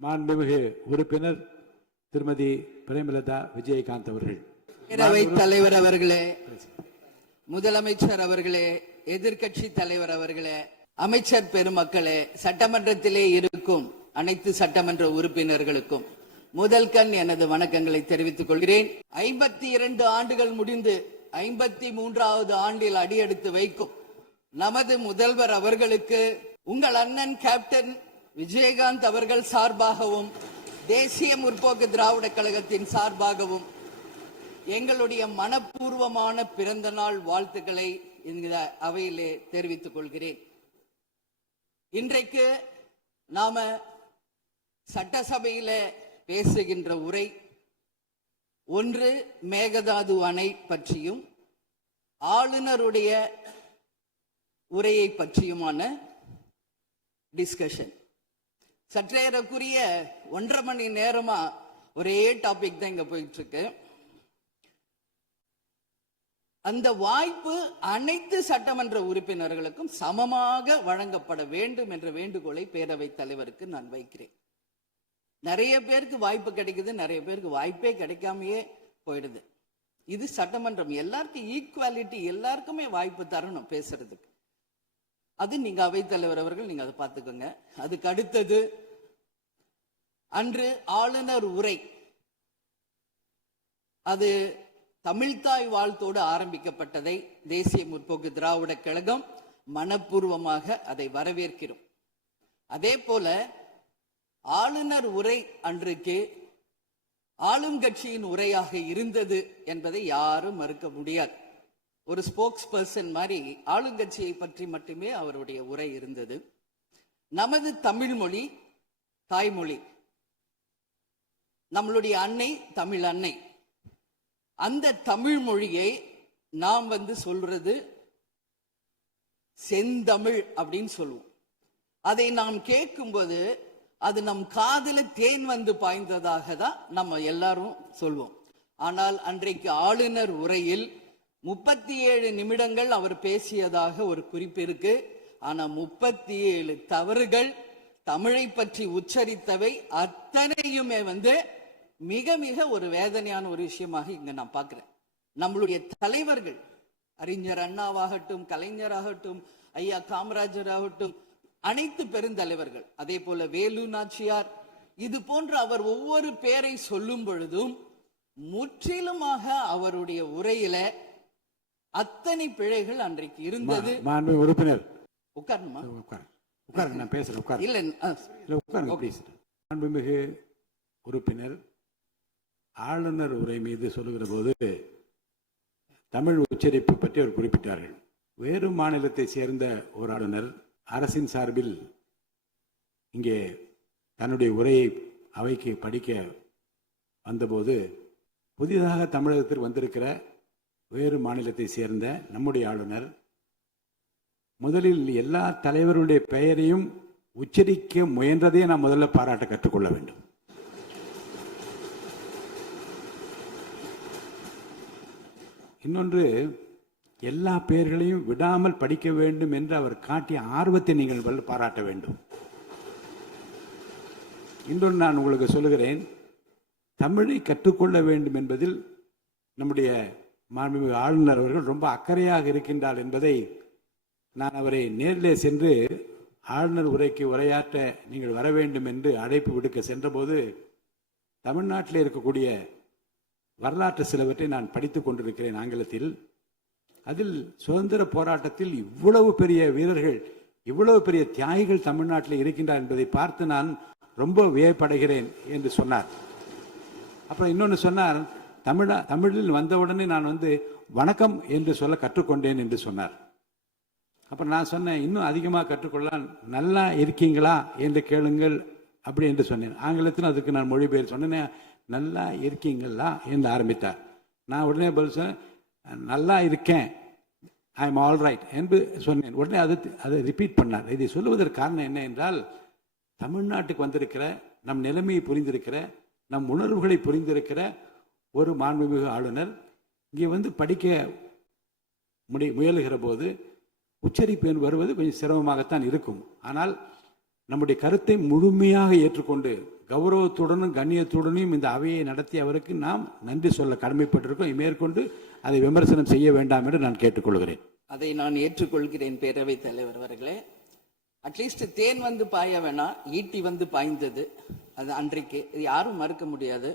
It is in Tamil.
மாண்புமிகு உறுப்பினர் திருமதி பிரேமலதா விஜயகாந்த் அவர்கள். பேரவைத் தலைவர் அவர்களே, முதலமைச்சர் அவர்களே, எதிர்க்கட்சி தலைவர் அவர்களே, அமைச்சர் பெருமக்களே, சட்டமன்றத்திலே இருக்கும் அனைத்து சட்டமன்ற உறுப்பினர்களுக்கும் முதல் கண் எனது வணக்கங்களை தெரிவித்துக் கொள்கிறேன். 52 ஆண்டுகள் முடிந்து 53வது ஆண்டில் அடியெடுத்து வைக்கும் நமது முதல்வர் அவர்களுக்கு உங்கள் அண்ணன் கேப்டன் விஜயகாந்த் அவர்கள் சார்பாகவும் தேசிய முற்போக்கு திராவிட கழகத்தின் சார்பாகவும் எங்களுடைய மனப்பூர்வமான பிறந்த நாள் வாழ்த்துக்களை இந்த அவையிலே தெரிவித்துக் கொள்கிறேன். இன்றைக்கு நாம சட்டசபையில பேசுகின்ற உரை ஒன்று மேகதாது அணை பற்றியும் ஆளுநருடைய உரையை பற்றியுமான டிஸ்கஷன். சற்றேறக்குரிய 1.5 மணி நேரமா ஒரே டாபிக் தான் இங்க போயிட்டு இருக்கு. அந்த வாய்ப்பு அனைத்து சட்டமன்ற உறுப்பினர்களுக்கும் சமமாக வழங்கப்பட வேண்டும் என்ற வேண்டுகோளை பேரவைத் தலைவருக்கு நான் வைக்கிறேன். நிறைய பேருக்கு வாய்ப்பு கிடைக்குது, நிறைய பேருக்கு வாய்ப்பே கிடைக்காமையே போயிடுது. இது சட்டமன்றம், எல்லாருக்கும் ஈக்குவாலிட்டி, எல்லாருக்குமே வாய்ப்பு தரணும் பேசுறதுக்கு. அது நீங்க அவைத்தலைவர் அவர்கள் நீங்க அதை பார்த்துக்கோங்க. அதுக்கு அடுத்தது அன்று ஆளுநர் உரை, அது தமிழ்தாய் வாழ்த்தோடு ஆரம்பிக்கப்பட்டதை தேசிய முற்போக்கு திராவிட கழகம் மனப்பூர்வமாக அதை வரவேற்கிறோம். அதே போல ஆளுநர் உரை அன்றைக்கு ஆளும் கட்சியின் உரையாக இருந்தது என்பதை யாரும் மறுக்க முடியாது. ஒரு ஸ்போக்ஸ் பர்சன் மாதிரி ஆளுங்கட்சியை பற்றி மட்டுமே அவருடைய உரை இருந்தது. நமது தமிழ் மொழி தாய்மொழி, நம்மளுடைய அன்னை தமிழ் அன்னை. அந்த தமிழ் மொழியை நாம் சொல்றது செந்தமிழ் அப்படின்னு சொல்லுவோம். அதை நாம் கேட்கும்போது அது நம் காதுல தேன் பாய்ந்ததாக தான் நம்ம எல்லாரும் சொல்வோம். ஆனால் அன்றைக்கு ஆளுநர் உரையில் 37 நிமிடங்கள் அவர் பேசியதாக ஒரு குறிப்பு இருக்கு. ஆனா 37 தவறுகள், தமிழை பற்றி உச்சரித்தவை அத்தனையுமே மிக மிக ஒரு வேதனையான ஒரு விஷயமாக இங்க நான் பார்க்கிறேன். நம்மளுடைய தலைவர்கள், அறிஞர் அண்ணாவாகட்டும், கலைஞராகட்டும், ஐயா காமராஜர் ஆகட்டும், அனைத்து பெருந்தலைவர்கள், அதே போல வேலு நாச்சியார், இது போன்ற அவர் ஒவ்வொரு பேரை சொல்லும் பொழுதும் முற்றிலுமாக அவருடைய உரையில அத்தனை பிழைகள் அன்றைக்கு இருந்தது. உறுப்பினர் உட்காரணுமா? உட்காருங்க, நான் பேசுறேன். உட்காரு. இல்ல உட்காருங்க, பேசுறேன். மாண்புமிகு உறுப்பினர் ஆளுநர் உரை மீது சொல்லுகிற போது தமிழ் உச்சரிப்பு பற்றி அவர் குறிப்பிட்டார்கள். வேறு மாநிலத்தை சேர்ந்த ஒரு ஆளுநர் அரசின் சார்பில் இங்கே தன்னுடைய உரையை அவைக்கு படிக்க வந்தபோது புதிதாக தமிழகத்தில் வந்திருக்கிற வேறு மாநிலத்தை சேர்ந்த நம்முடைய ஆளுநர் முதலில் எல்லா தலைவருடைய பெயரையும் உச்சரிக்க முயன்றதை நாம் முதல்ல பாராட்ட கற்றுக்கொள்ள வேண்டும். இன்னொன்று, எல்லா பெயர்களையும் விடாமல் படிக்க வேண்டும் என்று அவர் காட்டிய ஆர்வத்தை நீங்கள் பாராட்ட வேண்டும். இன்னொன்று நான் உங்களுக்கு சொல்லுகிறேன், தமிழை கற்றுக்கொள்ள வேண்டும் என்பதில் நம்முடைய மாண்புமிகு ஆளுநர் அவர்கள் ரொம்ப அக்கறையாக இருக்கின்றார் என்பதை நான் அவரை நேரிலே சென்று ஆளுநர் உரைக்கு உரையாற்ற நீங்கள் வர வேண்டும் என்று அழைப்பு விடுக்க சென்றபோது தமிழ்நாட்டில் இருக்கக்கூடிய வரலாற்று சிலவற்றை நான் படித்துக் கொண்டிருக்கிறேன் ஆங்கிலத்தில். அதில் சுதந்திர போராட்டத்தில் இவ்வளவு பெரிய வீரர்கள், இவ்வளவு பெரிய தியாகிகள் தமிழ்நாட்டில் இருக்கின்றார் என்பதை பார்த்து நான் ரொம்ப வியப்படைகிறேன் என்று சொன்னார். அப்புறம் இன்னொன்று சொன்னார், தமிழில் வந்தவுடனே நான் வணக்கம் என்று சொல்ல கற்றுக்கொண்டேன் என்று சொன்னார். அப்புறம் நான் சொன்னேன், இன்னும் அதிகமாக கற்றுக்கொள்ளலாம், நல்லா இருக்கீங்களா என்று கேளுங்கள் அப்படி என்று சொன்னேன். ஆங்கிலத்தில் அதுக்கு நான் மொழிபெயர் சொன்னேன், நல்லா இருக்கீங்களா என்று ஆரம்பித்தார். நான் உடனே பதில் சொன்னேன், நல்லா இருக்கேன், ஐ எம் ஆல் ரைட் என்று சொன்னேன். உடனே அதை ரிப்பீட் பண்ணார். இதை சொல்லுவதற்கு காரணம் என்ன என்றால், தமிழ்நாட்டுக்கு வந்திருக்கிற, நம் நிலைமையை புரிந்திருக்கிற, நம் உணர்வுகளை புரிந்திருக்கிற ஒரு மாண்புமிகு ஆளுநர் இங்கே படிக்க முயலுகிற போது உச்சரிப்பு வருவது கொஞ்சம் சிரமமாகத்தான் இருக்கும். ஆனால் நம்முடைய கருத்தை முழுமையாக ஏற்றுக்கொண்டு கௌரவத்துடனும் கண்ணியத்துடனும் இந்த அவையை நடத்தி அவருக்கு நாம் நன்றி சொல்ல கடமைப்பட்டிருக்கோம். மேற்கொண்டு அதை விமர்சனம் செய்ய வேண்டாம் என்று நான் கேட்டுக்கொள்கிறேன். அதை நான் ஏற்றுக்கொள்கிறேன் பேரவைத் தலைவர் அவர்களே. அட்லீஸ்ட் தேன் வந்து பாய வேணாம், ஈட்டி வந்து பாய்ந்தது அது அன்றைக்கு, இது யாரும் மறுக்க முடியாது.